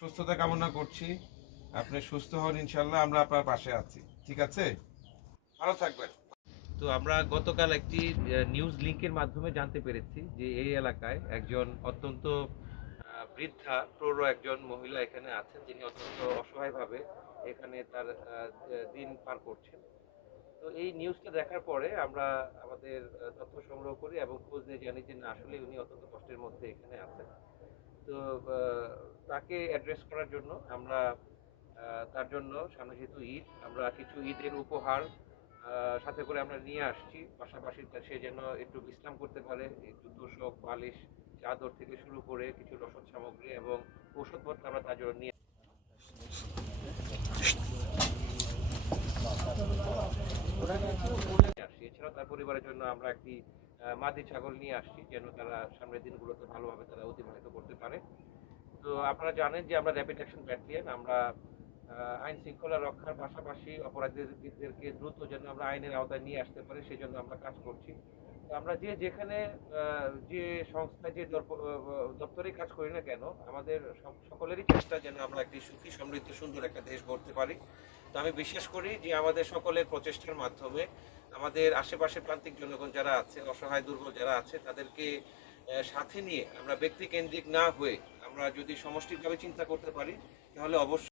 সুস্থতা কামনা করছি। আপনি সুস্থ হন ইনশাল্লাহ আমরা আপনার পাশে আছি। ঠিক আছে? ভালো থাকবেন। তো আমরা গতকাল একটি নিউজ লিঙ্কের মাধ্যমে জানতে পেরেছি যে এই এলাকায় একজন অত্যন্ত বৃদ্ধা, প্রৌঢ় একজন মহিলা এখানে আছেন যিনি অত্যন্ত অসহায়ভাবে এখানে তার দিন পার করছেন। তো এই নিউজটা দেখার পরে আমরা আমাদের তথ্য সংগ্রহ করি এবং খোঁজ নিয়ে জানি যে না, আসলে উনি অত্যন্ত কষ্টের মধ্যে এখানে আছেন। তো তাকে অ্যাড্রেস করার জন্য আমরা তার জন্য সামনে যেহেতু ঈদ, আমরা কিছু ঈদের উপহার সাথে করে আমরা নিয়ে আসছি। পাশাপাশি সে যেন একটু বিশ্রাম করতে পারে, একটু তোষক, বালিশ, চাদর থেকে শুরু করে কিছু রসদ সামগ্রী এবং ঔষধপত্র আমরা তার জন্য নিয়ে আসছি। এছাড়াও তার পরিবারের জন্য আমরা একটি মাদি ছাগল নিয়ে আসছি, যেন তারা সামনের দিনগুলোতে ভালোভাবে তারা অতিবাহিত করতে পারে। তো আপনারা জানেন যে আমরা র্যাপিড অ্যাকশন ব্যাটালিয়ন আমরা আইন শৃঙ্খলা রক্ষার পাশাপাশি অপরাধীদেরকে দ্রুত যেন আমরা আইনের আওতায় নিয়ে আসতে পারি সেই জন্য আমরা কাজ করছি। তো আমরা যে যেখানে যে সংস্থা যে দপ্তরে কাজ করি না কেন, আমাদের সক- সকলেরই চেষ্টা যেন আমরা একটি সুখী, সমৃদ্ধ, সুন্দর একটা দেশ গড়তে পারি। তো আমি বিশ্বাস করি যে আমাদের সকলের প্রচেষ্টার মাধ্যমে আমাদের আশেপাশে প্রান্তিক জনগণ যারা আছে, অসহায় দুর্বল যারা আছে, তাদেরকে সাথে নিয়ে আমরা ব্যক্তি কেন্দ্রিক না হয়ে আমরা যদি সমষ্টিকভাবে চিন্তা করতে পারি তাহলে অবশ্যই